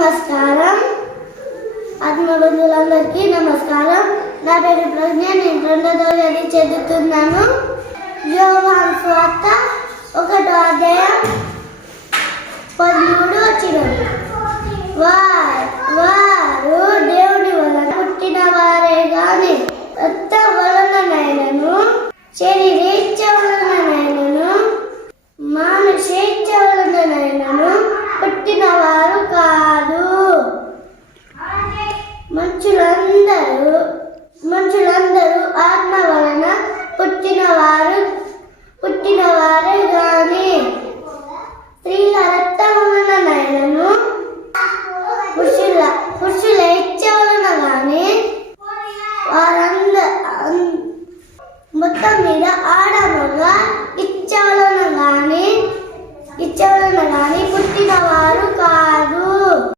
నమస్కారం. ఆత్మబంధులందరికీ నమస్కారం. నా పేరు ప్రజ్ఞ నేను రెండో తరగతి చదువుతున్నాను. యోగాన్ స్వార్థ ఒకటో అధ్యాయం పదమూడు వచ్చిన వారు దేవుడి వలన పుట్టిన వారే కానీ అత్త వలననైనను శరీరేచ్ఛ వలననైనను మాను స్వేచ్ఛ మనుషులందరూ మనుషులందరూ ఆత్మ వలన పుట్టినవారు పుట్టినవారే గాని. స్త్రీల రక్త వలన నైనను పురుషుల